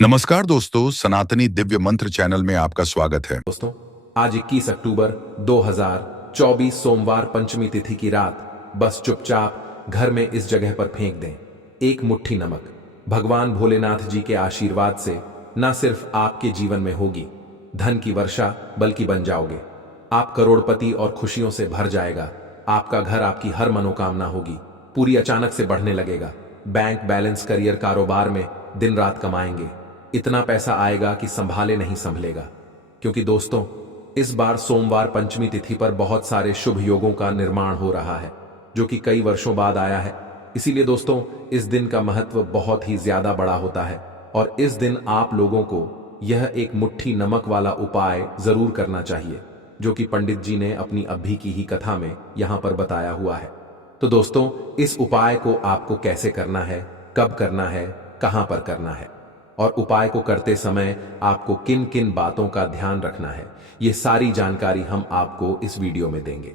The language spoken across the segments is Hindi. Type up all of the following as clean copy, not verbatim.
नमस्कार दोस्तों, सनातनी दिव्य मंत्र चैनल में आपका स्वागत है। दोस्तों, आज 21 अक्टूबर 2024 सोमवार पंचमी तिथि की रात बस चुपचाप घर में इस जगह पर फेंक दें एक मुट्ठी नमक। भगवान भोलेनाथ जी के आशीर्वाद से न सिर्फ आपके जीवन में होगी धन की वर्षा, बल्कि बन जाओगे आप करोड़पति और खुशियों से भर जाएगा। आपका घर, आपकी हर मनोकामना होगी पूरी, अचानक से बढ़ने लगेगा। बैंक बैलेंस, करियर, कारोबार में दिन रात कमाएंगे, इतना पैसा आएगा कि संभाले नहीं संभलेगा। क्योंकि दोस्तों, इस बार सोमवार पंचमी तिथि पर बहुत सारे शुभ योगों का निर्माण हो रहा है, जो कि कई वर्षों बाद आया है। इसीलिए दोस्तों, इस दिन का महत्व बहुत ही ज्यादा बड़ा होता है और इस दिन आप लोगों को यह एक मुट्ठी नमक वाला उपाय जरूर करना चाहिए, जो कि पंडित जी ने अपनी अभी की ही कथा में यहां पर बताया हुआ है। तो दोस्तों, इस उपाय को आपको कैसे करना है, कब करना है, कहां पर करना है और उपाय को करते समय आपको किन किन बातों का ध्यान रखना है, ये सारी जानकारी हम आपको इस वीडियो में देंगे।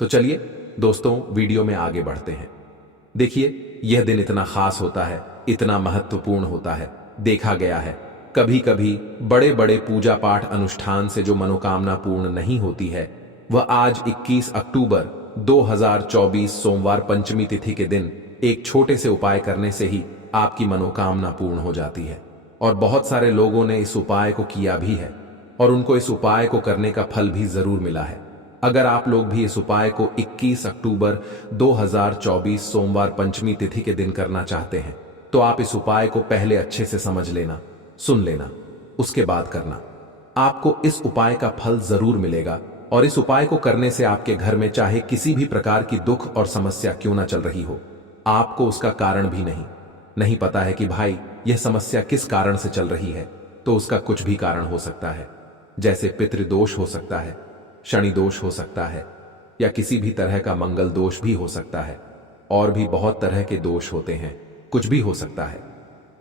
तो चलिए दोस्तों, वीडियो में आगे बढ़ते हैं। देखिए, यह दिन इतना खास होता है, इतना महत्वपूर्ण होता है। देखा गया है कभी कभी बड़े बड़े पूजा पाठ अनुष्ठान से जो मनोकामना पूर्ण नहीं होती है, वह आज 21 अक्टूबर 2024 सोमवार पंचमी तिथि के दिन एक छोटे से उपाय करने से ही आपकी मनोकामना पूर्ण हो जाती है। और बहुत सारे लोगों ने इस उपाय को किया भी है और उनको इस उपाय को करने का फल भी जरूर मिला है। अगर आप लोग भी इस उपाय को 21 अक्टूबर 2024 सोमवार पंचमी तिथि के दिन करना चाहते हैं, तो आप इस उपाय को पहले अच्छे से समझ लेना, सुन लेना, उसके बाद करना। आपको इस उपाय का फल जरूर मिलेगा और इस उपाय को करने से आपके घर में चाहे किसी भी प्रकार की दुख और समस्या क्यों ना चल रही हो, आपको उसका कारण भी नहीं पता है कि भाई यह समस्या किस कारण से चल रही है, तो उसका कुछ भी कारण हो सकता है। जैसे पितृदोष हो सकता है, शनि दोष हो सकता है, या किसी भी तरह का मंगल दोष भी हो सकता है। और भी बहुत तरह के दोष होते हैं, कुछ भी हो सकता है।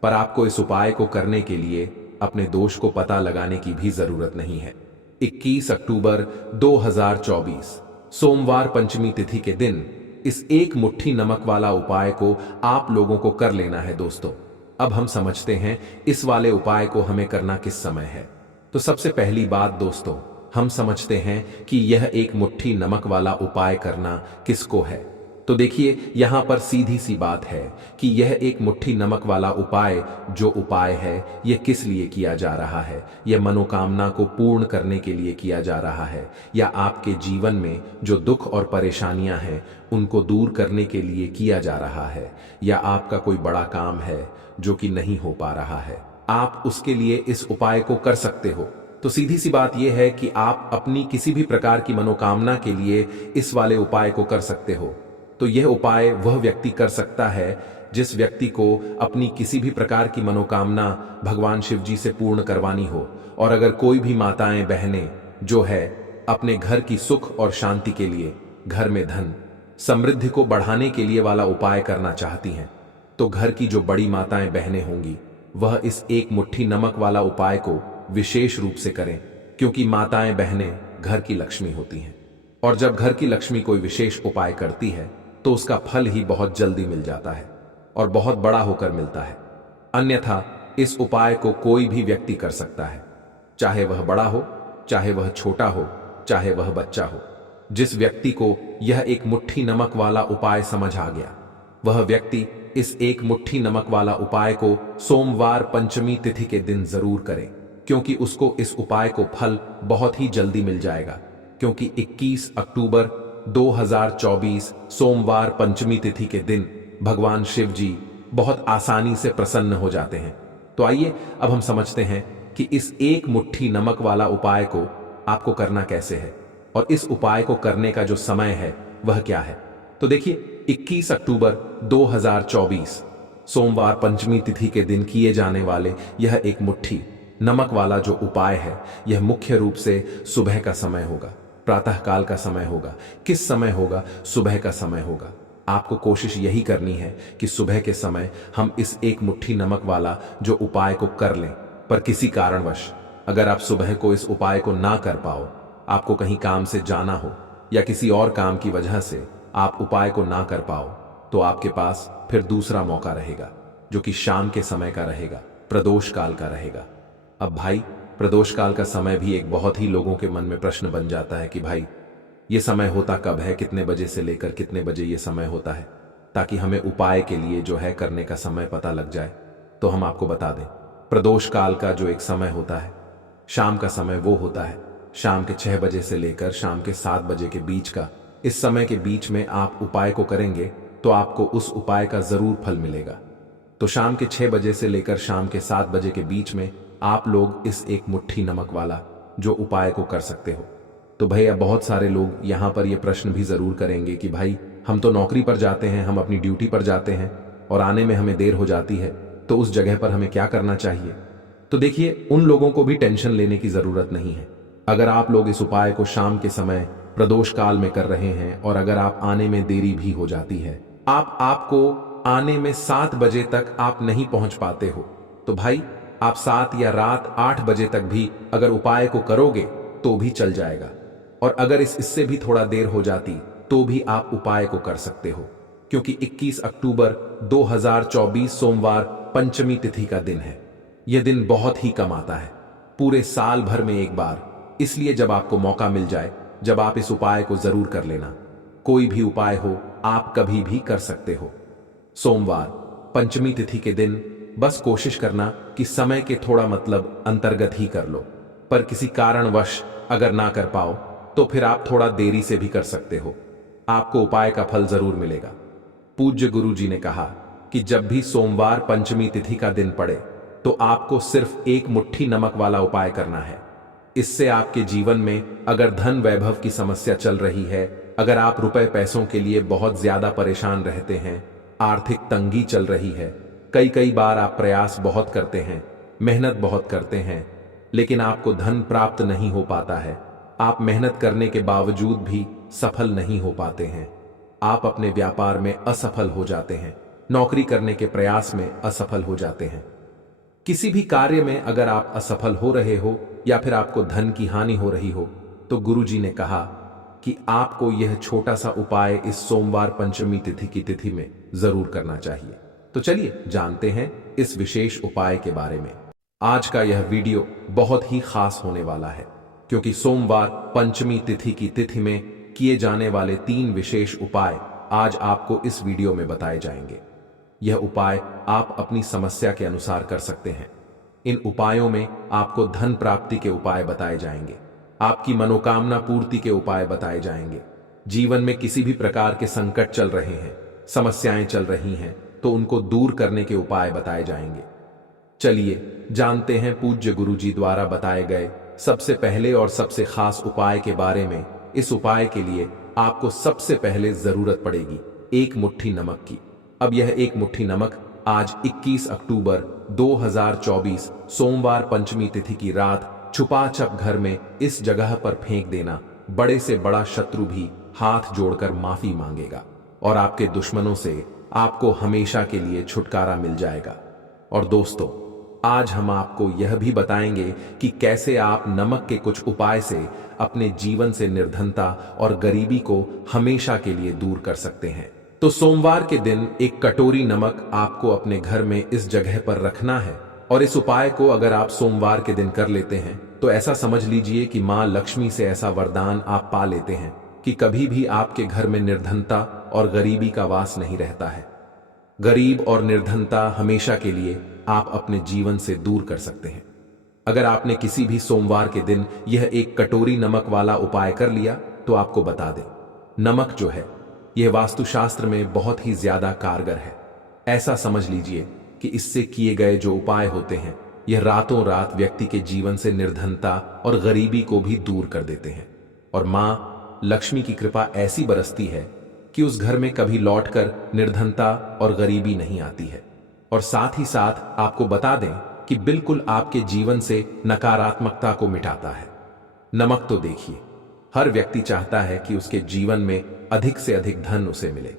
पर आपको इस उपाय को करने के लिए अपने दोष को पता लगाने की भी जरूरत नहीं है। 21 अक्टूबर 2024 सोमवार पंचमी तिथि के दिन इस एक मुट्ठी नमक वाला उपाय को आप लोगों को कर लेना है। दोस्तों, अब हम समझते हैं इस वाले उपाय को हमें करना किस समय है। तो सबसे पहली बात दोस्तों, हम समझते हैं कि यह एक मुट्ठी नमक वाला उपाय करना किसको है। तो देखिए, यहां पर सीधी सी बात है कि यह एक मुट्ठी नमक वाला उपाय जो उपाय है, यह किस लिए किया जा रहा है। यह मनोकामना को पूर्ण करने के लिए किया जा रहा है, या आपके जीवन में जो दुख और परेशानियां हैं उनको दूर करने के लिए किया जा रहा है, या आपका कोई बड़ा काम है जो कि नहीं हो पा रहा है, आप उसके लिए इस उपाय को कर सकते हो। तो सीधी सी बात यह है कि आप अपनी किसी भी प्रकार की मनोकामना के लिए इस वाले उपाय को कर सकते हो। तो यह उपाय वह व्यक्ति कर सकता है जिस व्यक्ति को अपनी किसी भी प्रकार की मनोकामना भगवान शिव जी से पूर्ण करवानी हो। और अगर कोई भी माताएं बहनें जो है अपने घर की सुख और शांति के लिए, घर में धन समृद्धि को बढ़ाने के लिए वाला उपाय करना चाहती हैं, तो घर की जो बड़ी माताएं बहनें होंगी वह इस एक मुट्ठी नमक वाला उपाय को विशेष रूप से करें, क्योंकि माताएं बहनें घर की लक्ष्मी होती हैं। और जब घर की लक्ष्मी कोई विशेष उपाय करती है तो उसका फल ही बहुत जल्दी मिल जाता है और बहुत बड़ा होकर मिलता है। अन्यथा इस उपाय को कोई भी व्यक्ति कर सकता है, चाहे वह बड़ा हो, चाहे वह छोटा हो, चाहे वह बच्चा हो। जिस व्यक्ति को यह एक मुट्ठी नमक वाला उपाय समझ आ गया, वह व्यक्ति इस एक मुट्ठी नमक वाला उपाय को सोमवार पंचमी तिथि के दिन जरूर करे, क्योंकि उसको इस उपाय को फल बहुत ही जल्दी मिल जाएगा। क्योंकि 21 अक्टूबर 2024 सोमवार पंचमी तिथि के दिन भगवान शिव जी बहुत आसानी से प्रसन्न हो जाते हैं। तो आइए अब हम समझते हैं कि इस एक मुट्ठी नमक वाला उपाय को आपको करना कैसे है और इस उपाय को करने का जो समय है वह क्या है। तो देखिए, 21 अक्टूबर 2024 सोमवार पंचमी तिथि के दिन किए जाने वाले यह एक मुट्ठी नमक वाला जो उपाय है, यह मुख्य रूप से सुबह का समय होगा, प्रातः काल का समय होगा। किस समय होगा? सुबह का समय होगा। आपको कोशिश यही करनी है कि सुबह के समय हम इस एक मुट्ठी नमक वाला जो उपाय को कर लें। पर किसी कारणवश अगर आप सुबह को इस उपाय को ना कर पाओ, आपको कहीं काम से जाना हो या किसी और काम की वजह से आप उपाय को ना कर पाओ, तो आपके पास फिर दूसरा मौका रहेगा, जो कि शाम के समय का रहेगा। प्रदोष काल का रहेगा। अब भाई, प्रदोष काल का समय भी एक बहुत ही लोगों के मन में प्रश्न बन जाता है कि भाई ये समय होता कब है, कितने बजे से लेकर कितने बजे ये समय होता है, ताकि हमें उपाय के लिए जो है करने का समय पता लग जाए। तो हम आपको बता दें, प्रदोष काल का जो एक समय होता है, शाम का समय, वो होता है शाम के 6 बजे से लेकर शाम के 7 बजे के बीच का। इस समय के बीच में आप उपाय को करेंगे तो आपको उस उपाय का जरूर फल मिलेगा। तो शाम के 6 बजे से लेकर शाम के 7 बजे के बीच में आप लोग इस एक मुट्ठी नमक वाला जो उपाय को कर सकते हो। तो भैया, बहुत सारे लोग यहाँ पर ये प्रश्न भी जरूर करेंगे कि भाई हम तो नौकरी पर जाते हैं, हम अपनी ड्यूटी पर जाते हैं और आने में हमें देर हो जाती है, तो उस जगह पर हमें क्या करना चाहिए। तो देखिए, उन लोगों को भी टेंशन लेने की जरूरत नहीं है। अगर आप लोग इस उपाय को शाम के समय प्रदोष काल में कर रहे हैं और अगर आप आने में देरी भी हो जाती है, आपको आने में 7 बजे तक आप नहीं पहुंच पाते हो, तो भाई आप 7 या रात 8 बजे तक भी अगर उपाय को करोगे तो भी चल जाएगा। और अगर इससे भी थोड़ा देर हो जाती तो भी आप उपाय को कर सकते हो, क्योंकि 21 अक्टूबर 2024 सोमवार पंचमी तिथि का दिन है। यह दिन बहुत ही कम आता है, पूरे साल भर में एक बार। इसलिए जब आपको मौका मिल जाए, जब आप इस उपाय को जरूर कर लेना। कोई भी उपाय हो, आप कभी भी कर सकते हो। सोमवार पंचमी तिथि के दिन बस कोशिश करना कि समय के थोड़ा मतलब अंतर्गत ही कर लो, पर किसी कारणवश अगर ना कर पाओ तो फिर आप थोड़ा देरी से भी कर सकते हो, आपको उपाय का फल जरूर मिलेगा। पूज्य गुरु जी ने कहा कि जब भी सोमवार पंचमी तिथि का दिन पड़े तो आपको सिर्फ एक मुट्ठी नमक वाला उपाय करना है। इससे आपके जीवन में अगर धन वैभव की समस्या चल रही है, अगर आप रुपए पैसों के लिए बहुत ज्यादा परेशान रहते हैं, आर्थिक तंगी चल रही है, कई बार आप प्रयास बहुत करते हैं, मेहनत बहुत करते हैं, लेकिन आपको धन प्राप्त नहीं हो पाता है, आप मेहनत करने के बावजूद भी सफल नहीं हो पाते हैं, आप अपने व्यापार में असफल हो जाते हैं, नौकरी करने के प्रयास में असफल हो जाते हैं, किसी भी कार्य में अगर आप असफल हो रहे हो या फिर आपको धन की हानि हो रही हो, तो गुरुजी ने कहा कि आपको यह छोटा सा उपाय इस सोमवार पंचमी तिथि की तिथि में जरूर करना चाहिए। तो चलिए जानते हैं इस विशेष उपाय के बारे में। आज का यह वीडियो बहुत ही खास होने वाला है, क्योंकि सोमवार पंचमी तिथि की तिथि में किए जाने वाले 3 विशेष उपाय आज आपको इस वीडियो में बताए जाएंगे। यह उपाय आप अपनी समस्या के अनुसार कर सकते हैं। इन उपायों में आपको धन प्राप्ति के उपाय बताए जाएंगे, आपकी मनोकामना पूर्ति के उपाय बताए जाएंगे। जीवन में किसी भी प्रकार के संकट चल रहे हैं, समस्याएं चल रही हैं, तो उनको दूर करने के उपाय बताए जाएंगे। चलिए जानते हैं पूज्य गुरुजी द्वारा बताए गए सबसे पहले और सबसे खास उपाय के बारे में। इस उपाय के लिए आपको सबसे पहले जरूरत पड़ेगी एक मुट्ठी नमक की। अब यह एक मुट्ठी नमक आज 21 अक्टूबर 2024 सोमवार पंचमी तिथि की रात छुपा-छप घर में इस जगह पर फेंक देना। बड़े से बड़ा शत्रु भी हाथ जोड़कर माफी मांगेगा और आपके दुश्मनों से आपको हमेशा के लिए छुटकारा मिल जाएगा। और दोस्तों, आज हम आपको यह भी बताएंगे कि कैसे आप नमक के कुछ उपाय से अपने जीवन से निर्धनता और गरीबी को हमेशा के लिए दूर कर सकते हैं। तो सोमवार के दिन एक कटोरी नमक आपको अपने घर में इस जगह पर रखना है, और इस उपाय को अगर आप सोमवार के दिन कर लेते हैं तो ऐसा समझ लीजिए कि मां लक्ष्मी से ऐसा वरदान आप पा लेते हैं कि कभी भी आपके घर में निर्धनता और गरीबी का वास नहीं रहता है। गरीब और निर्धनता हमेशा के लिए आप अपने जीवन से दूर कर सकते हैं। अगर आपने किसी भी सोमवार के दिन यह एक कटोरी नमक वाला उपाय कर लिया तो आपको बता दें, नमक जो है यह वास्तुशास्त्र में बहुत ही ज्यादा कारगर है। ऐसा समझ लीजिए कि इससे किए गए जो उपाय होते हैं यह रातों रात व्यक्ति के जीवन से निर्धनता और गरीबी को भी दूर कर देते हैं, और मां लक्ष्मी की कृपा ऐसी बरसती है कि उस घर में कभी लौटकर निर्धनता और गरीबी नहीं आती है। और साथ ही साथ आपको बता दें कि बिल्कुल आपके जीवन से नकारात्मकता को मिटाता है। नमक तो देखिए, हर व्यक्ति चाहता है कि उसके जीवन में अधिक से अधिक धन उसे मिले,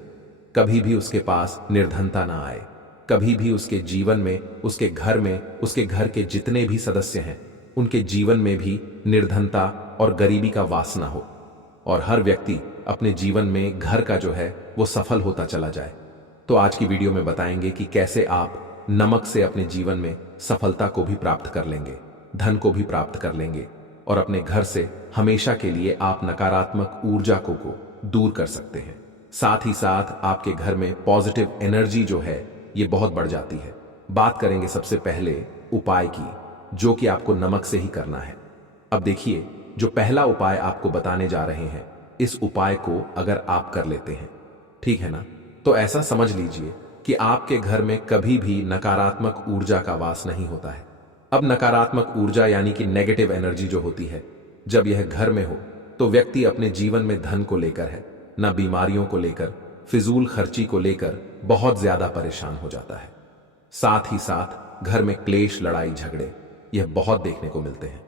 कभी भी उसके पास निर्धनता ना आए, कभी भी उसके जीवन में, उसके घर में, उसके घर के जितने भी सदस्य हैं उनके जीवन में भी निर्धनता और गरीबी का वास ना हो, और हर व्यक्ति अपने जीवन में घर का जो है वो सफल होता चला जाए। तो आज की वीडियो में बताएंगे कि कैसे आप नमक से अपने जीवन में सफलता को भी प्राप्त कर लेंगे, धन को भी प्राप्त कर लेंगे और अपने घर से हमेशा के लिए आप नकारात्मक ऊर्जा को दूर कर सकते हैं। साथ ही साथ आपके घर में पॉजिटिव एनर्जी जो है ये बहुत बढ़ जाती है। बात करेंगे सबसे पहले उपाय की, जो कि आपको नमक से ही करना है। अब देखिए, जो पहला उपाय आपको बताने जा रहे हैं, इस उपाय को अगर आप कर लेते हैं, ठीक है ना, तो ऐसा समझ लीजिए कि आपके घर में कभी भी नकारात्मक ऊर्जा का वास नहीं होता है। अब नकारात्मक ऊर्जा यानी कि नेगेटिव एनर्जी जो होती है, जब यह घर में हो तो व्यक्ति अपने जीवन में धन को लेकर है ना बीमारियों को लेकर, फिजूल खर्ची को लेकर बहुत ज्यादा परेशान हो जाता है। साथ ही साथ घर में क्लेश, लड़ाई झगड़े यह बहुत देखने को मिलते हैं।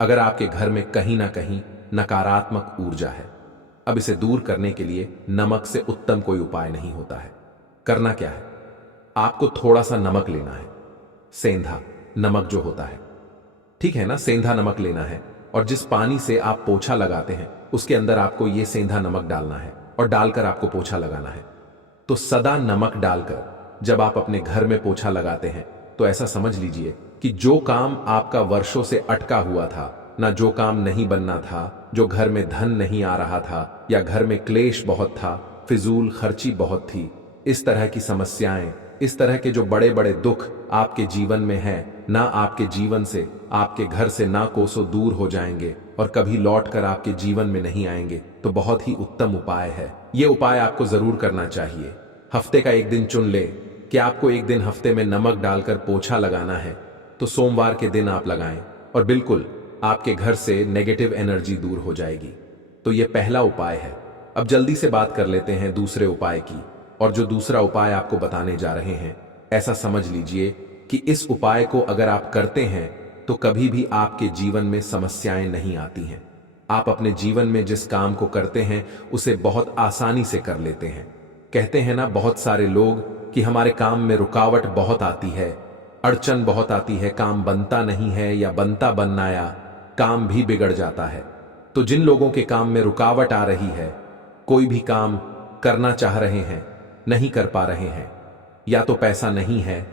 अगर आपके घर में कहीं ना कहीं नकारात्मक ऊर्जा है, अब इसे दूर करने के लिए नमक से उत्तम कोई उपाय नहीं होता है। करना क्या है, आपको थोड़ा सा नमक लेना है, सेंधा नमक जो होता है, ठीक है ना, सेंधा नमक लेना है और जिस पानी से आप पोछा लगाते हैं उसके अंदर आपको ये सेंधा नमक डालना है और डालकर आपको पोछा लगाना है। तो सदा नमक डालकर जब आप अपने घर में पोछा लगाते हैं तो ऐसा समझ लीजिए कि जो काम आपका वर्षों से अटका हुआ था ना, जो काम नहीं बनना था, जो घर में धन नहीं आ रहा था या घर में क्लेश बहुत था, फिजूल खर्ची बहुत थी, इस तरह की समस्याएं, इस तरह के जो बड़े बड़े दुख आपके जीवन में हैं, ना आपके जीवन से, आपके घर से ना कोसों दूर हो जाएंगे और कभी लौट कर आपके जीवन में नहीं आएंगे। तो बहुत ही उत्तम उपाय है ये। उपाय आपको जरूर करना चाहिए। हफ्ते का एक दिन चुन ले कि आपको एक दिन हफ्ते में नमक डालकर पोछा लगाना है, तो सोमवार के दिन आप लगाएं और बिल्कुल आपके घर से नेगेटिव एनर्जी दूर हो जाएगी। तो ये पहला उपाय है। अब जल्दी से बात कर लेते हैं दूसरे उपाय की। और जो दूसरा उपाय आपको बताने जा रहे हैं, ऐसा समझ लीजिए कि इस उपाय को अगर आप करते हैं तो कभी भी आपके जीवन में समस्याएं नहीं आती हैं। आप अपने जीवन में जिस काम को करते हैं उसे बहुत आसानी से कर लेते हैं। कहते हैं ना बहुत सारे लोग कि हमारे काम में रुकावट बहुत आती है, अड़चन बहुत आती है, काम बनता नहीं है या बनता बननाया काम भी बिगड़ जाता है। तो जिन लोगों के काम में रुकावट आ रही है, कोई भी काम करना चाह रहे हैं, नहीं कर पा रहे हैं, या तो पैसा नहीं है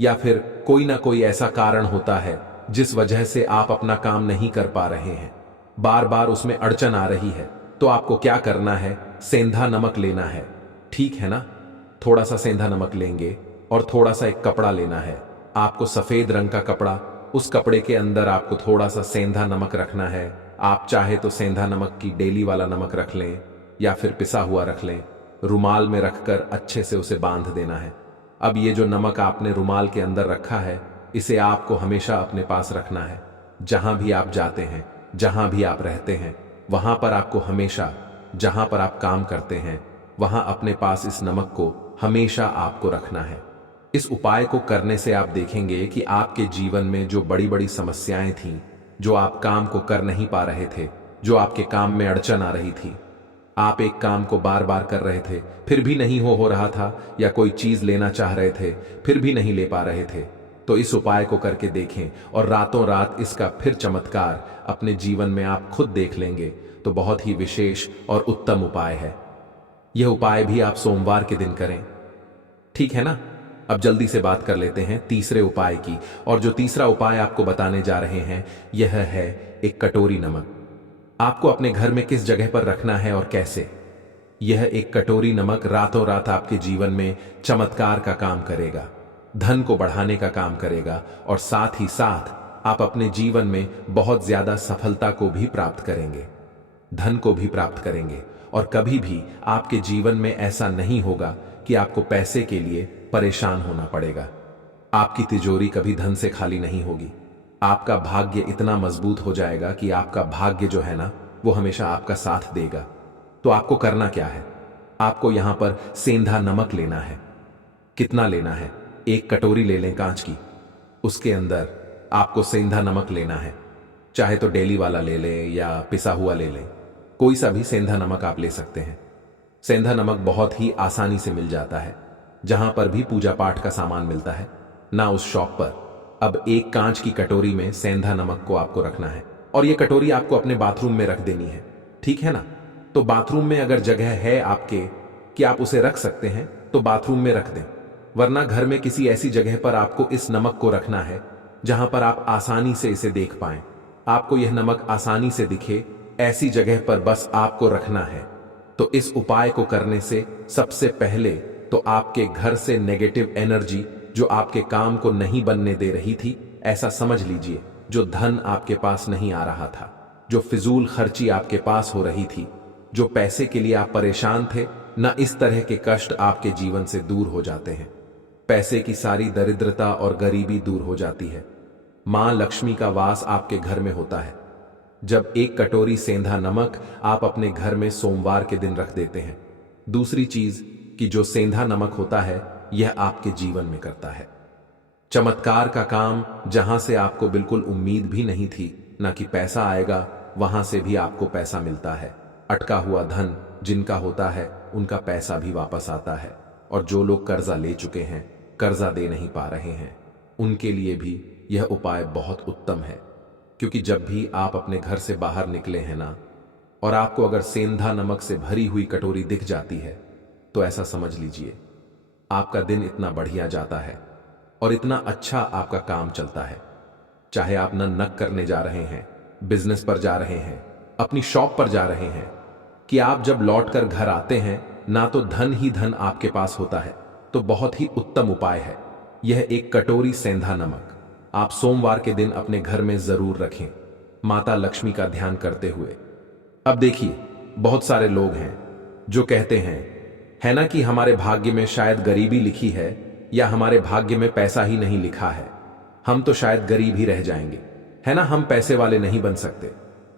या फिर कोई ना कोई ऐसा कारण होता है जिस वजह से आप अपना काम नहीं कर पा रहे हैं, बार बार उसमें अड़चन आ रही है, तो आपको क्या करना है, सेंधा नमक लेना है, ठीक है ना। थोड़ा सा सेंधा नमक लेंगे और थोड़ा सा एक कपड़ा लेना है, आपको सफेद रंग का कपड़ा, उस कपड़े के अंदर आपको थोड़ा सा सेंधा नमक रखना है। आप चाहे तो सेंधा नमक की डेली वाला नमक रख लें या फिर पिसा हुआ रख लें। रुमाल में रखकर अच्छे से उसे बांध देना है। अब ये जो नमक आपने रुमाल के अंदर रखा है, इसे आपको हमेशा अपने पास रखना है। जहां भी आप जाते हैं, जहां भी आप रहते हैं, वहां पर आपको हमेशा, जहां पर आप काम करते हैं, वहां अपने पास इस नमक को हमेशा आपको रखना है। इस उपाय को करने से आप देखेंगे कि आपके जीवन में जो बड़ी बड़ी समस्याएं थीं, जो आप काम को कर नहीं पा रहे थे, जो आपके काम में अड़चन आ रही थी, आप एक काम को बार बार कर रहे थे फिर भी नहीं हो रहा था, या कोई चीज लेना चाह रहे थे फिर भी नहीं ले पा रहे थे, तो इस उपाय को करके देखें और रातों रात इसका फिर चमत्कार अपने जीवन में आप खुद देख लेंगे। तो बहुत ही विशेष और उत्तम उपाय है। यह उपाय भी आप सोमवार के दिन करें, ठीक है ना। अब जल्दी से बात कर लेते हैं तीसरे उपाय की। और जो तीसरा उपाय आपको बताने जा रहे हैं, यह है एक कटोरी नमक। आपको अपने घर में किस जगह पर रखना है और कैसे। यह एक कटोरी नमक रातों रात आपके जीवन में चमत्कार का काम करेगा, धन को बढ़ाने का काम करेगा और साथ ही साथ आप अपने जीवन में बहुत ज्यादा सफलता को भी प्राप्त करेंगे, धन को भी प्राप्त करेंगे और कभी भी आपके जीवन में ऐसा नहीं होगा कि आपको पैसे के लिए परेशान होना पड़ेगा। आपकी तिजोरी कभी धन से खाली नहीं होगी। आपका भाग्य इतना मजबूत हो जाएगा कि आपका भाग्य जो है ना, वो हमेशा आपका साथ देगा। तो आपको करना क्या है, आपको यहां पर सेंधा नमक लेना है। कितना लेना है, एक कटोरी ले लें कांच की, उसके अंदर आपको सेंधा नमक लेना है। चाहे तो डेली वाला ले लें या पिसा हुआ ले लें, कोई सा भी सेंधा नमक आप ले सकते हैं। सेंधा नमक बहुत ही आसानी से मिल जाता है, जहां पर भी पूजा पाठ का सामान मिलता है ना, उस शॉप पर। अब एक कांच की कटोरी में सेंधा नमक को आपको रखना है और ये कटोरी आपको अपने बाथरूम में रख देनी है, ठीक है ना। तो बाथरूम में अगर जगह है आपके कि आप उसे रख सकते हैं तो बाथरूम में रख दें, वरना घर में किसी ऐसी जगह पर आपको इस नमक को रखना है जहां पर आप आसानी से इसे देख पाएं। आपको यह नमक आसानी से दिखे ऐसी जगह पर बस आपको रखना है। तो इस उपाय को करने से सबसे पहले तो आपके घर से नेगेटिव एनर्जी जो आपके काम को नहीं बनने दे रही थी, ऐसा समझ लीजिए, जो धन आपके पास नहीं आ रहा था, जो फिजूल खर्ची आपके पास हो रही थी, जो पैसे के लिए आप परेशान थे, न इस तरह के कष्ट आपके जीवन से दूर हो जाते हैं। पैसे की सारी दरिद्रता और गरीबी दूर हो जाती है। मां लक्ष्मी का वास आपके घर में होता है। जब एक कटोरी सेंधा नमक आप अपने घर में सोमवार के दिन रख देते हैं। दूसरी चीज कि जो सेंधा नमक होता है यह आपके जीवन में करता है चमत्कार का काम। जहां से आपको बिल्कुल उम्मीद भी नहीं थी ना कि पैसा आएगा, वहां से भी आपको पैसा मिलता है। अटका हुआ धन जिनका होता है उनका पैसा भी वापस आता है। और जो लोग कर्जा ले चुके हैं, कर्जा दे नहीं पा रहे हैं, उनके लिए भी यह उपाय बहुत उत्तम है। क्योंकि जब भी आप अपने घर से बाहर निकले हैं ना, और आपको अगर सेंधा नमक से भरी हुई कटोरी दिख जाती है, तो ऐसा समझ लीजिए आपका दिन इतना बढ़िया जाता है और इतना अच्छा आपका काम चलता है। चाहे आप नक करने जा रहे हैं, बिजनेस पर जा रहे हैं, अपनी शॉप पर जा रहे हैं, कि आप जब लौटकर घर आते हैं ना तो धन ही धन आपके पास होता है। तो बहुत ही उत्तम उपाय है यह एक कटोरी सेंधा नमक। आप सोमवार के दिन अपने घर में जरूर रखें, माता लक्ष्मी का ध्यान करते हुए। अब देखिए, बहुत सारे लोग हैं जो कहते हैं है ना कि हमारे भाग्य में शायद गरीबी लिखी है, या हमारे भाग्य में पैसा ही नहीं लिखा है, हम तो शायद गरीब ही रह जाएंगे, है ना, हम पैसे वाले नहीं बन सकते।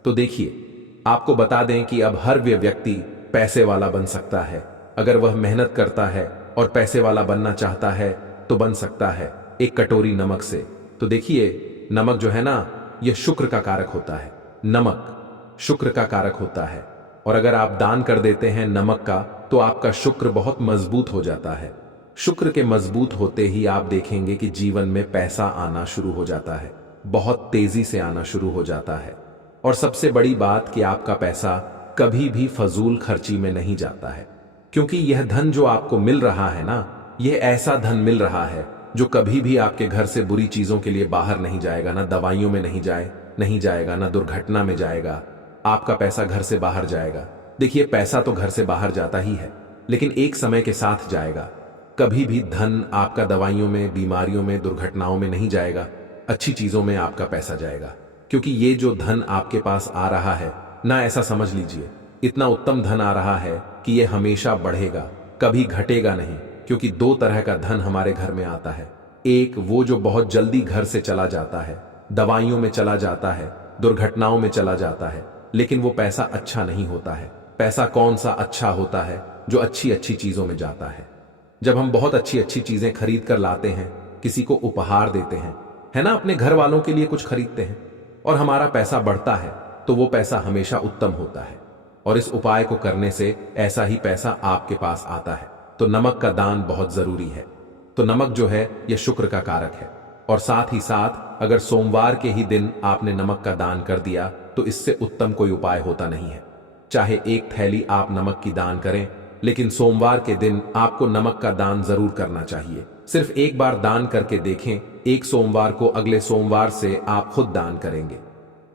तो देखिए, आपको बता दें कि अब हर व्यक्ति पैसे वाला बन सकता है। अगर वह मेहनत करता है और पैसे वाला बनना चाहता है तो बन सकता है एक कटोरी नमक से। तो देखिए, नमक जो है ना, यह शुक्र का कारक होता है। नमक शुक्र का कारक होता है, और अगर आप दान कर देते हैं नमक का तो आपका शुक्र बहुत मजबूत हो जाता है। शुक्र के मजबूत होते ही आप देखेंगे कि जीवन में पैसा आना शुरू हो जाता है, बहुत तेजी से आना शुरू हो जाता है। और सबसे बड़ी बात कि आपका पैसा कभी भी फजूल खर्ची में नहीं जाता है, क्योंकि यह धन जो आपको मिल रहा है ना, यह ऐसा धन मिल रहा है जो कभी भी आपके घर से बुरी चीजों के लिए बाहर नहीं जाएगा, ना दवाइयों में नहीं जाएगा, ना दुर्घटना में जाएगा। आपका पैसा घर से बाहर जाएगा। देखिए, पैसा तो घर से बाहर जाता ही है, लेकिन एक समय के साथ जाएगा। कभी भी धन आपका दवाइयों में, बीमारियों में, दुर्घटनाओं में नहीं जाएगा, अच्छी चीजों में आपका पैसा जाएगा। क्योंकि ये जो धन आपके पास आ रहा है ना, ऐसा समझ लीजिए, इतना उत्तम धन आ रहा है कि ये हमेशा बढ़ेगा, कभी घटेगा नहीं। क्योंकि दो तरह का धन हमारे घर में आता है। एक वो जो बहुत जल्दी घर से चला जाता है, दवाइयों में चला जाता है, दुर्घटनाओं में चला जाता है, लेकिन वो पैसा अच्छा नहीं होता है। पैसा कौन सा अच्छा होता है? जो अच्छी अच्छी चीजों में जाता है। जब हम बहुत अच्छी अच्छी चीजें खरीद कर लाते हैं, किसी को उपहार देते हैं, है ना, अपने घर वालों के लिए कुछ खरीदते हैं, और हमारा पैसा बढ़ता है, तो वो पैसा हमेशा उत्तम होता है। और इस उपाय को करने से ऐसा ही पैसा आपके पास आता है। तो नमक का दान बहुत जरूरी है। तो नमक जो है यह शुक्र का कारक है, और साथ ही साथ अगर सोमवार के ही दिन आपने नमक का दान कर दिया तो इससे उत्तम कोई उपाय होता नहीं है। चाहे एक थैली आप नमक की दान करें, लेकिन सोमवार के दिन आपको नमक का दान जरूर करना चाहिए। सिर्फ एक बार दान करके देखें, एक सोमवार को, अगले सोमवार से आप खुद दान करेंगे।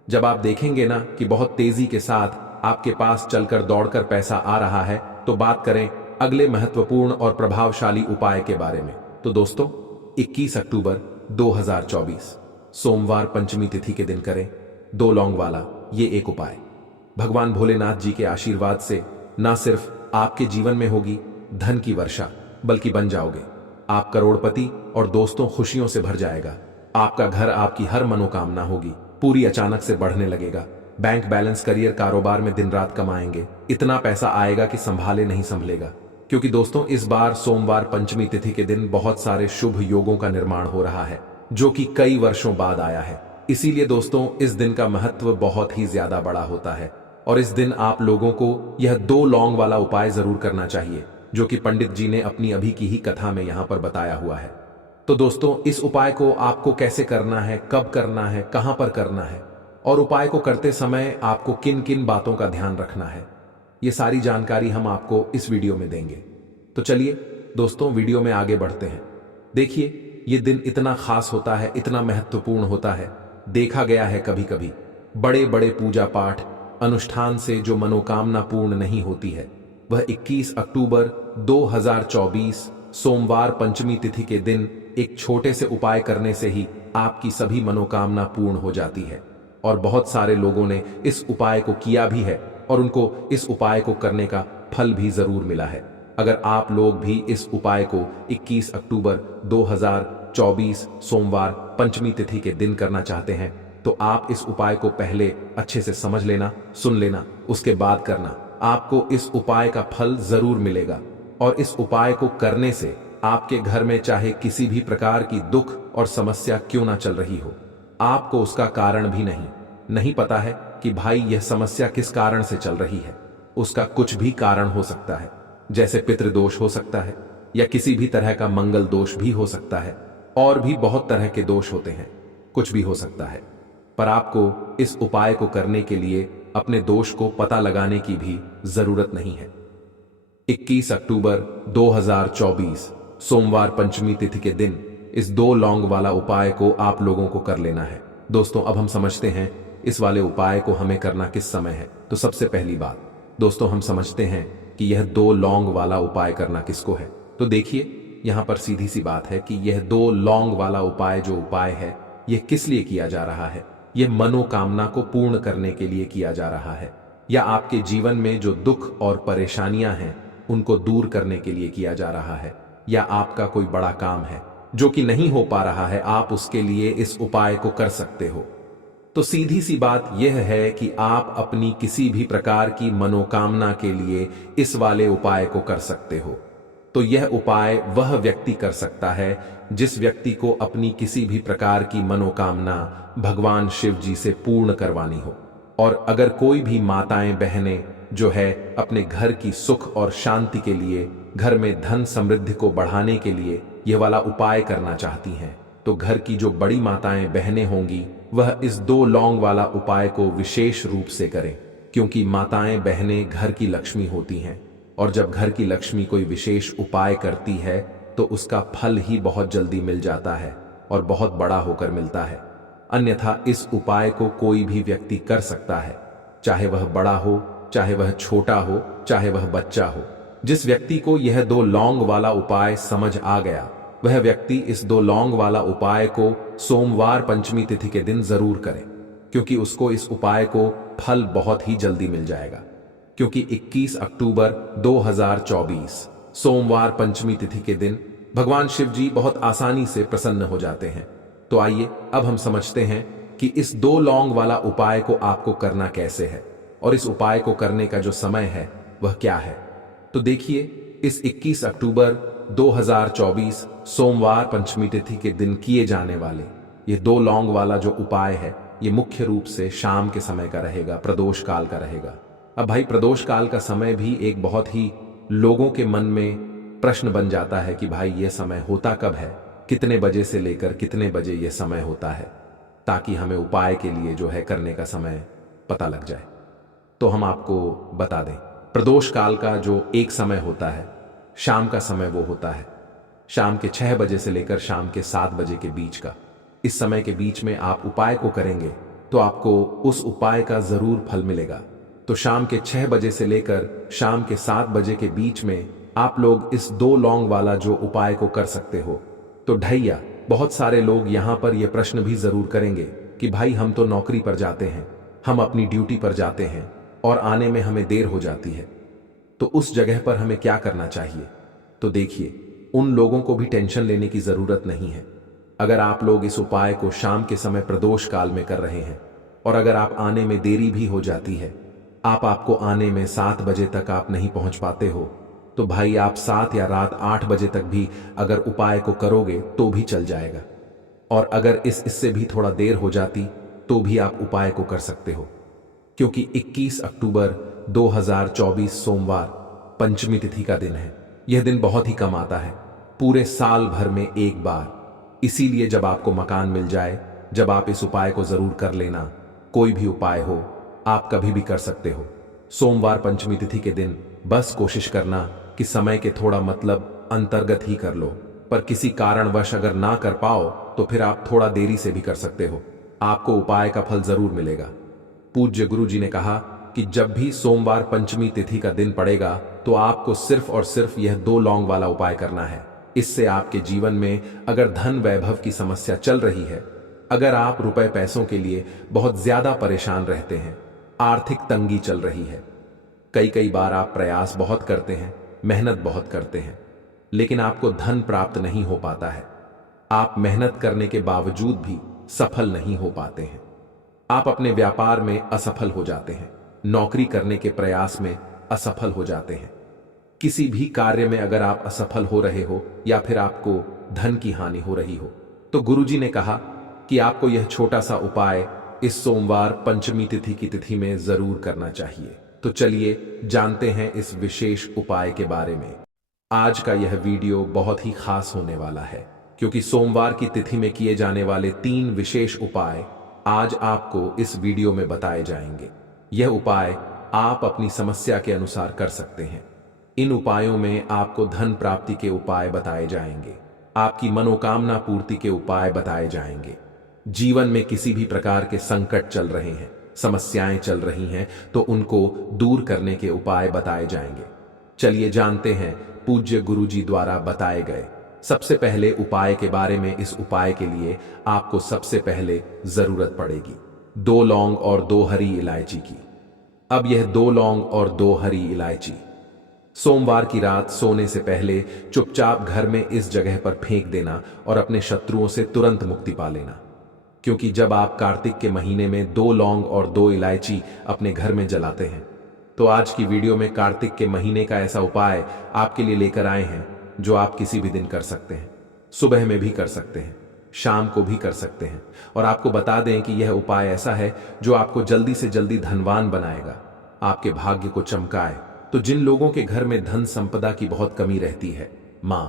जब आप देखेंगे ना कि बहुत तेजी के साथ आपके पास चलकर दौड़कर पैसा आ रहा है, तो बात करें अगले महत्वपूर्ण और प्रभावशाली उपाय के बारे में। तो दोस्तों, 21 अक्टूबर 2024 सोमवार पंचमी तिथि के दिन करें 2 लौंग वाला ये एक उपाय। भगवान भोलेनाथ जी के आशीर्वाद से ना सिर्फ आपके जीवन में होगी धन की वर्षा, बल्कि बन जाओगे आप करोड़पति, और दोस्तों खुशियों से भर जाएगा। आपका घर, आपकी हर मनोकामना होगी पूरी, अचानक से बढ़ने लगेगा। बैंक बैलेंस, करियर, कारोबार में दिन रात कमाएंगे, इतना पैसा आएगा कि संभाले नहीं संभलेगा। क्योंकि दोस्तों, इस बार सोमवार पंचमी तिथि के दिन बहुत सारे शुभ योगों का निर्माण हो रहा है, जो कि कई वर्षों बाद आया है। इसीलिए दोस्तों, इस दिन का महत्व बहुत ही ज्यादा बड़ा होता है, और इस दिन आप लोगों को यह 2 लौंग वाला उपाय जरूर करना चाहिए, जो कि पंडित जी ने अपनी अभी की ही कथा में यहां पर बताया हुआ है। तो दोस्तों, इस उपाय को आपको कैसे करना है, कब करना है, कहां पर करना है, और उपाय को करते समय आपको किन किन बातों का ध्यान रखना है, ये सारी जानकारी हम आपको इस वीडियो में देंगे। तो चलिए दोस्तों, वीडियो में आगे बढ़ते हैं। देखिए, ये दिन इतना खास होता है, इतना महत्वपूर्ण होता है। देखा गया है कभी कभी बड़े बड़े पूजा पाठ अनुष्ठान से जो मनोकामना पूर्ण नहीं होती है, वह 21 अक्टूबर 2024 सोमवार पंचमी तिथि के दिन एक छोटे से उपाय करने से ही आपकी सभी मनोकामना पूर्ण हो जाती है। और बहुत सारे लोगों ने इस उपाय को किया भी है और उनको इस उपाय को करने का फल भी जरूर मिला है। अगर आप लोग भी इस उपाय को 21 अक्टूबर 2024 सोमवार पंचमी तिथि के दिन करना चाहते हैं, तो आप इस उपाय को पहले अच्छे से समझ लेना, सुन लेना, उसके बाद करना। आपको इस उपाय का फल जरूर मिलेगा। और इस उपाय को करने से आपके घर में चाहे किसी भी प्रकार की दुख और समस्या क्यों ना चल रही हो, आपको उसका कारण भी नहीं पता है कि भाई यह समस्या किस कारण से चल रही है। उसका कुछ भी कारण हो सकता है, जैसे पितृदोष हो सकता है या किसी भी तरह का मंगल दोष भी हो सकता है, और भी बहुत तरह के दोष होते हैं, कुछ भी हो सकता है। पर आपको इस उपाय को करने के लिए अपने दोष को पता लगाने की भी जरूरत नहीं है। 21 अक्टूबर 2024 सोमवार पंचमी तिथि के दिन इस 2 लौंग वाला उपाय को आप लोगों को कर लेना है। दोस्तों, अब हम समझते हैं इस वाले उपाय को हमें करना किस समय है। तो सबसे पहली बात दोस्तों, हम समझते हैं कि यह 2 लौंग वाला उपाय करना किसको है। तो देखिए, यहां पर सीधी सी बात है कि यह 2 लौंग वाला उपाय जो उपाय है, यह किस लिए किया जा रहा है। यह मनोकामना को पूर्ण करने के लिए किया जा रहा है, या आपके जीवन में जो दुख और परेशानियां हैं उनको दूर करने के लिए किया जा रहा है, या आपका कोई बड़ा काम है जो कि नहीं हो पा रहा है, आप उसके लिए इस उपाय को कर सकते हो। तो सीधी सी बात यह है कि आप अपनी किसी भी प्रकार की मनोकामना के लिए इस वाले उपाय को कर सकते हो। तो यह उपाय वह व्यक्ति कर सकता है जिस व्यक्ति को अपनी किसी भी प्रकार की मनोकामना भगवान शिव जी से पूर्ण करवानी हो। और अगर कोई भी माताएं बहनें जो है अपने घर की सुख और शांति के लिए, घर में धन समृद्धि को बढ़ाने के लिए यह वाला उपाय करना चाहती हैं, तो घर की जो बड़ी माताएं बहनें होंगी वह इस 2 लौंग वाला उपाय को विशेष रूप से करें, क्योंकि माताएं बहनें घर की लक्ष्मी होती हैं, और जब घर की लक्ष्मी कोई विशेष उपाय करती है तो उसका फल ही बहुत जल्दी मिल जाता है और बहुत बड़ा होकर मिलता है। अन्यथा इस उपाय को कोई भी व्यक्ति कर सकता है, चाहे वह बड़ा हो, चाहे वह छोटा हो, चाहे वह बच्चा हो। जिस व्यक्ति को यह 2 लौंग वाला उपाय समझ आ गया, वह व्यक्ति इस 2 लौंग वाला उपाय को सोमवार पंचमी तिथि के दिन जरूर करे, क्योंकि उसको इस उपाय को फल बहुत ही जल्दी मिल जाएगा। क्योंकि 21 अक्टूबर 2024 सोमवार पंचमी तिथि के दिन भगवान शिव जी बहुत आसानी से प्रसन्न हो जाते हैं। तो आइए अब हम समझते हैं कि इस 2 लौंग वाला उपाय को आपको करना कैसे है, और इस उपाय को करने का जो समय है वह क्या है। तो देखिए, इस 21 अक्टूबर 2024 सोमवार पंचमी तिथि के दिन किए जाने वाले ये 2 लौंग वाला जो उपाय है, ये मुख्य रूप से शाम के समय का रहेगा, प्रदोष काल का रहेगा। अब भाई, प्रदोष काल का समय भी एक बहुत ही लोगों के मन में प्रश्न बन जाता है कि भाई ये समय होता कब है, कितने बजे से लेकर कितने बजे ये समय होता है, ताकि हमें उपाय के लिए जो है करने का समय पता लग जाए। तो हम आपको बता दें, प्रदोष काल का जो एक समय होता है, शाम का समय, वो होता है शाम के 6 बजे से लेकर शाम के 7 बजे के बीच का। इस समय के बीच में आप उपाय को करेंगे तो आपको उस उपाय का जरूर फल मिलेगा। तो शाम के 6 बजे से लेकर शाम के 7 बजे के बीच में आप लोग इस 2 लौंग वाला जो उपाय को कर सकते हो। तो ढैया, बहुत सारे लोग यहाँ पर यह प्रश्न भी जरूर करेंगे कि भाई हम तो नौकरी पर जाते हैं, हम अपनी ड्यूटी पर जाते हैं और आने में हमें देर हो जाती है, तो उस जगह पर हमें क्या करना चाहिए। तो देखिए, उन लोगों को भी टेंशन लेने की जरूरत नहीं है। अगर आप लोग इस उपाय को शाम के समय प्रदोष काल में कर रहे हैं, और अगर आप आने में देरी भी हो जाती है, आपको आने में 7 बजे तक आप नहीं पहुंच पाते हो, तो भाई आप 7 या रात 8 बजे तक भी अगर उपाय को करोगे तो भी चल जाएगा। और अगर इससे भी थोड़ा देर हो जाती तो भी आप उपाय को कर सकते हो, क्योंकि 21 अक्टूबर 2024 सोमवार पंचमी तिथि का दिन है। यह दिन बहुत ही कम आता है, पूरे साल भर में एक बार। इसीलिए जब आपको मकान मिल जाए, जब आप इस उपाय को जरूर कर लेना। कोई भी उपाय हो, आप कभी भी कर सकते हो। सोमवार पंचमी तिथि के दिन बस कोशिश करना कि समय के थोड़ा अंतर्गत ही कर लो, पर किसी कारणवश अगर ना कर पाओ तो फिर आप थोड़ा देरी से भी कर सकते हो, आपको उपाय का फल जरूर मिलेगा। पूज्य गुरु जी ने कहा कि जब भी सोमवार पंचमी तिथि का दिन पड़ेगा तो आपको सिर्फ और सिर्फ यह 2 लौंग वाला उपाय करना है। इससे आपके जीवन में अगर धन वैभव की समस्या चल रही है, अगर आप रुपए पैसों के लिए बहुत ज्यादा परेशान रहते हैं, आर्थिक तंगी चल रही है, कई बार आप प्रयास बहुत करते हैं, मेहनत बहुत करते हैं, लेकिन आपको धन प्राप्त नहीं हो पाता है, आप मेहनत करने के बावजूद भी सफल नहीं हो पाते हैं, आप अपने व्यापार में असफल हो जाते हैं, नौकरी करने के प्रयास में असफल हो जाते हैं, किसी भी कार्य में अगर आप असफल हो रहे हो या फिर आपको धन की हानि हो रही हो, तो गुरुजी ने कहा कि आपको यह छोटा सा उपाय इस सोमवार पंचमी तिथि की तिथि में जरूर करना चाहिए। तो चलिए जानते हैं इस विशेष उपाय के बारे में। आज का यह वीडियो बहुत ही खास होने वाला है, क्योंकि सोमवार की तिथि में किए जाने वाले 3 विशेष उपाय आज आपको इस वीडियो में बताए जाएंगे। यह उपाय आप अपनी समस्या के अनुसार कर सकते हैं। इन उपायों में आपको धन प्राप्ति के उपाय बताए जाएंगे, आपकी मनोकामना पूर्ति के उपाय बताए जाएंगे। जीवन में किसी भी प्रकार के संकट चल रहे हैं, समस्याएं चल रही हैं, तो उनको दूर करने के उपाय बताए जाएंगे। चलिए जानते हैं पूज्य गुरुजी द्वारा बताए गए सबसे पहले उपाय के बारे में। इस उपाय के लिए आपको सबसे पहले जरूरत पड़ेगी 2 लौंग और 2 हरी इलायची की। अब यह 2 लौंग और 2 हरी इलायची सोमवार की रात सोने से पहले चुपचाप घर में इस जगह पर फेंक देना और अपने शत्रुओं से तुरंत मुक्ति पा लेना। क्योंकि जब आप कार्तिक के महीने में 2 लौंग और 2 इलायची अपने घर में जलाते हैं, तो आज की वीडियो में कार्तिक के महीने का ऐसा उपाय आपके लिए लेकर आए हैं जो आप किसी भी दिन कर सकते हैं। सुबह में भी कर सकते हैं, शाम को भी कर सकते हैं, और आपको बता दें कि यह उपाय ऐसा है जो आपको जल्दी से जल्दी धनवान बनाएगा, आपके भाग्य को चमकाए। तो जिन लोगों के घर में धन संपदा की बहुत कमी रहती है, मां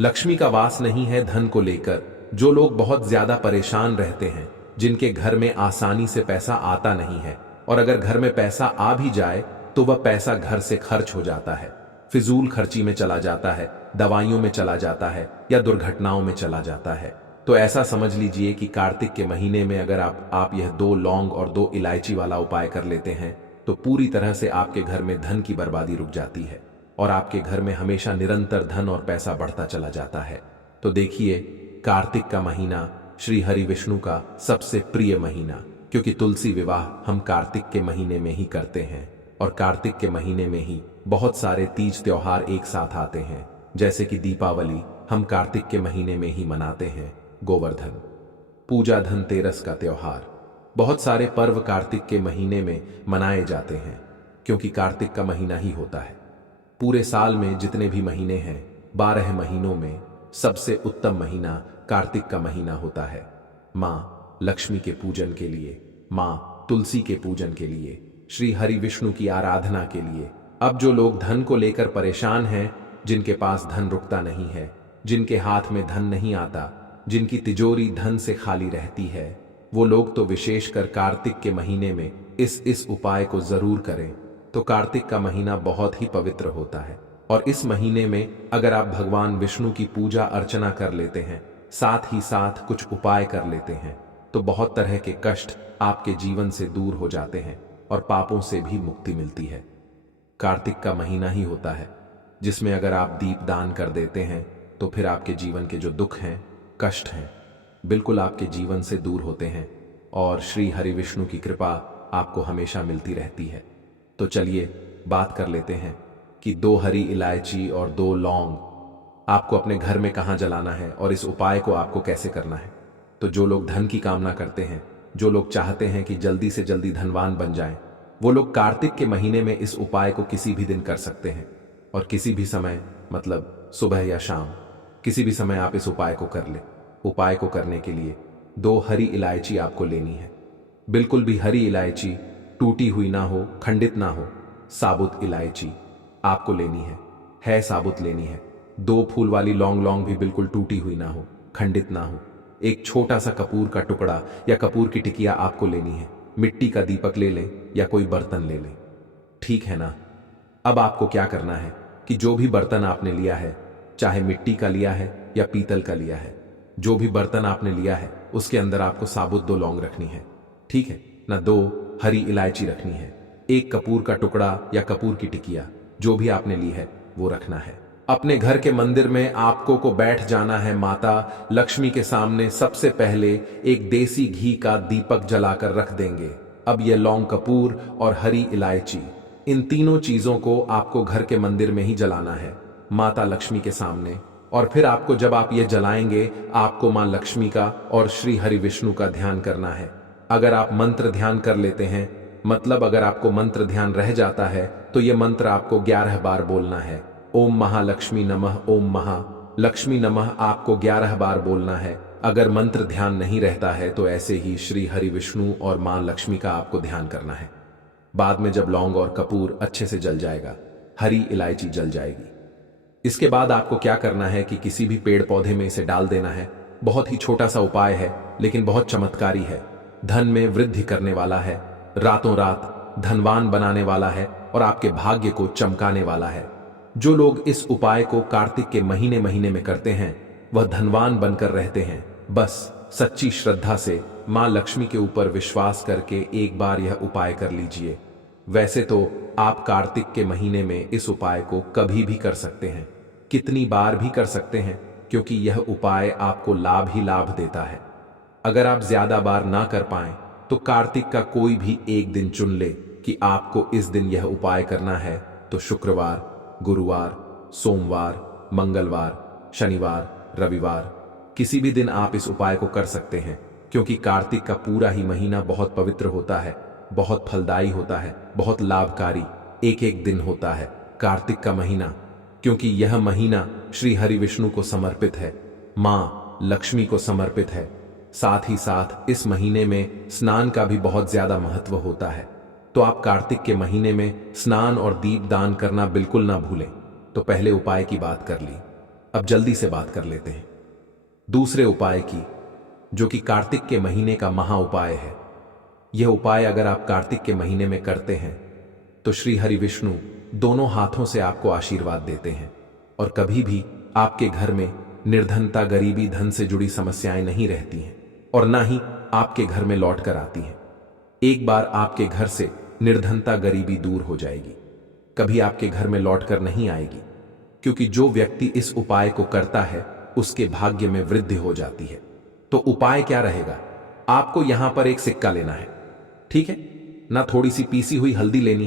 लक्ष्मी का वास नहीं है धन को लेकर, जो लोग बहुत ज्यादा परेशान रहते हैं, जिनके घर में आसानी से पैसा आता नहीं है, और अगर घर में पैसा आ भी जाए तो वह पैसा घर से खर्च हो जाता है, फिजूल खर्ची में चला जाता है, दवाइयों में चला जाता है या दुर्घटनाओं में चला जाता है। तो ऐसा समझ लीजिए कि कार्तिक के महीने में अगर आप यह 2 लौंग और 2 इलायची वाला उपाय कर लेते हैं, तो पूरी तरह से आपके घर में धन की बर्बादी रुक जाती है और आपके घर में हमेशा निरंतर धन और पैसा बढ़ता चला जाता है। तो देखिए, कार्तिक का महीना श्री हरि विष्णु का सबसे प्रिय महीना, क्योंकि तुलसी विवाह हम कार्तिक के महीने में ही करते हैं, और कार्तिक के महीने में ही बहुत सारे तीज त्योहार एक साथ आते हैं, जैसे कि दीपावली हम कार्तिक के महीने में ही मनाते हैं, गोवर्धन पूजा, धनतेरस का त्योहार, बहुत सारे पर्व कार्तिक के महीने में मनाए जाते हैं, क्योंकि कार्तिक का महीना ही होता है। पूरे साल में जितने भी महीने हैं, 12 महीनों में सबसे उत्तम महीना कार्तिक का महीना होता है। मां लक्ष्मी के पूजन के लिए, मां तुलसी के पूजन के लिए, श्री हरि विष्णु की आराधना के लिए। अब जो लोग धन को लेकर परेशान हैं, जिनके पास धन रुकता नहीं है, जिनके हाथ में धन नहीं आता, जिनकी तिजोरी धन से खाली रहती है, वो लोग तो विशेषकर कार्तिक के महीने में इस उपाय को जरूर करें। तो कार्तिक का महीना बहुत ही पवित्र होता है, और इस महीने में अगर आप भगवान विष्णु की पूजा अर्चना कर लेते हैं, साथ ही साथ कुछ उपाय कर लेते हैं, तो बहुत तरह के कष्ट आपके जीवन से दूर हो जाते हैं और पापों से भी मुक्ति मिलती है। कार्तिक का महीना ही होता है जिसमें अगर आप दीप दान कर देते हैं, तो फिर आपके जीवन के जो दुख हैं, कष्ट हैं, बिल्कुल आपके जीवन से दूर होते हैं, और श्री हरि विष्णु की कृपा आपको हमेशा मिलती रहती है। तो चलिए बात कर लेते हैं कि 2 हरी इलायची और 2 लौंग आपको अपने घर में कहाँ जलाना है और इस उपाय को आपको कैसे करना है। तो जो लोग धन की कामना करते हैं, जो लोग चाहते हैं कि जल्दी से जल्दी धनवान बन जाएं, वो लोग कार्तिक के महीने में इस उपाय को किसी भी दिन कर सकते हैं, और किसी भी समय, मतलब सुबह या शाम, किसी भी समय आप इस उपाय को कर ले। उपाय को करने के लिए 2 हरी इलायची आपको लेनी है। बिल्कुल भी हरी इलायची टूटी हुई ना हो, खंडित ना हो, साबुत इलायची आपको लेनी है साबुत लेनी है। 2 फूल वाली लौंग भी बिल्कुल टूटी हुई ना हो, खंडित ना हो। एक छोटा सा कपूर का टुकड़ा या कपूर की टिकिया आपको लेनी है। मिट्टी का दीपक ले लें या कोई बर्तन ले लें, ठीक है ना। अब आपको क्या करना है कि जो भी बर्तन आपने लिया है, चाहे मिट्टी का लिया है या पीतल का लिया है। जो भी बर्तन आपने लिया है उसके अंदर आपको साबुत 2 लौंग रखनी है, ठीक है ना। 2 हरी इलायची रखनी है। 1 कपूर का टुकड़ा या कपूर की टिकिया जो भी आपने ली है वो रखना है। अपने घर के मंदिर में आपको को बैठ जाना है माता लक्ष्मी के सामने। सबसे पहले एक देसी घी का दीपक जलाकर रख देंगे। अब ये लौंग, कपूर और हरी इलायची, इन तीनों चीजों को आपको घर के मंदिर में ही जलाना है माता लक्ष्मी के सामने। और फिर आपको, जब आप ये जलाएंगे, आपको मां लक्ष्मी का और श्री हरि विष्णु का ध्यान करना है। अगर आप मंत्र ध्यान कर लेते हैं, मतलब अगर आपको मंत्र ध्यान रह जाता है, तो ये मंत्र आपको 11 बार बोलना है। ओम महालक्ष्मी नमः, ओम महालक्ष्मी नमः आपको 11 बार बोलना है। अगर मंत्र ध्यान नहीं रहता है तो ऐसे ही श्री हरि विष्णु और मां लक्ष्मी का आपको ध्यान करना है। बाद में जब लौंग और कपूर अच्छे से जल जाएगा, हरी इलायची जल जाएगी, इसके बाद आपको क्या करना है कि किसी भी पेड़ पौधे में इसे डाल देना है। बहुत ही छोटा सा उपाय है लेकिन बहुत चमत्कारी है। धन में वृद्धि करने वाला है, रातों रात धनवान बनाने वाला है और आपके भाग्य को चमकाने वाला है। जो लोग इस उपाय को कार्तिक के महीने में करते हैं वह धनवान बनकर रहते हैं। बस सच्ची श्रद्धा से मां लक्ष्मी के ऊपर विश्वास करके एक बार यह उपाय कर लीजिए। वैसे तो आप कार्तिक के महीने में इस उपाय को कभी भी कर सकते हैं, कितनी बार भी कर सकते हैं, क्योंकि यह उपाय आपको लाभ ही लाभ देता है। अगर आप ज्यादा बार ना कर पाएं तो कार्तिक का कोई भी एक दिन चुन ले कि आपको इस दिन यह उपाय करना है। तो शुक्रवार, गुरुवार, सोमवार, मंगलवार, शनिवार, रविवार, किसी भी दिन आप इस उपाय को कर सकते हैं, क्योंकि कार्तिक का पूरा ही महीना बहुत पवित्र होता है, बहुत फलदायी होता है, बहुत लाभकारी एक एक दिन होता है कार्तिक का महीना, क्योंकि यह महीना श्री हरि विष्णु को समर्पित है, मां लक्ष्मी को समर्पित है। साथ ही साथ इस महीने में स्नान का भी बहुत ज्यादा महत्व होता है। तो आप कार्तिक के महीने में स्नान और दीप दान करना बिल्कुल ना भूलें। तो पहले उपाय की बात कर ली, अब जल्दी से बात कर लेते हैं दूसरे उपाय की, जो कि कार्तिक के महीने का महा उपाय है। यह उपाय अगर आप कार्तिक के महीने में करते हैं तो श्री हरि विष्णु दोनों हाथों से आपको आशीर्वाद देते हैं और कभी भी आपके घर में निर्धनता, गरीबी, धन से जुड़ी समस्याएं नहीं रहती हैं और ना ही आपके घर में लौट कर आती हैं। एक बार आपके घर से निर्धनता, गरीबी दूर हो जाएगी, कभी आपके घर में लौट कर नहीं आएगी, क्योंकि जो व्यक्ति इस उपाय को करता है उसके भाग्य में वृद्धि हो जाती है। तो उपाय क्या रहेगा? आपको यहां पर एक सिक्का लेना है, ठीक है ना। थोड़ी सी पीसी हुई हल्दी लेनी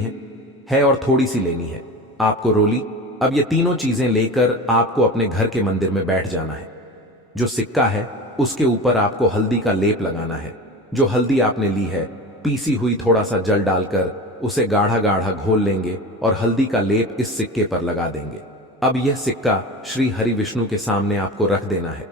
है और थोड़ी सी लेनी है आपको रोली। अब ये तीनों चीजें लेकर आपको अपने घर के मंदिर में बैठ जाना है। जो सिक्का है उसके ऊपर आपको हल्दी का लेप लगाना है। जो हल्दी आपने ली है, पीसी हुई, थोड़ा सा जल डालकर उसे गाढ़ा गाढ़ा घोल लेंगे और हल्दी का लेप इस सिक्के पर लगा देंगे। अब यह सिक्का श्री हरि विष्णु के सामने आपको रख देना है।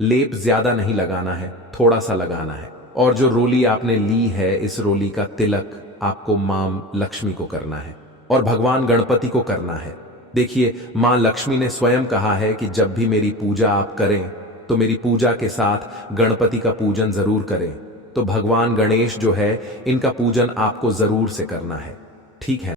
लेप ज्यादा नहीं लगाना है, थोड़ा सा लगाना है। और जो रोली आपने ली है, इस रोली का तिलक आपको मां लक्ष्मी को करना है और भगवान गणपति को करना है। देखिए, मां लक्ष्मी ने स्वयं कहा है कि जब भी मेरी पूजा आप करें तो मेरी पूजा के साथ गणपति का पूजन जरूर करें। तो भगवान गणेश जो है, इनका पूजन आपको जरूर से करना है, ठीक है।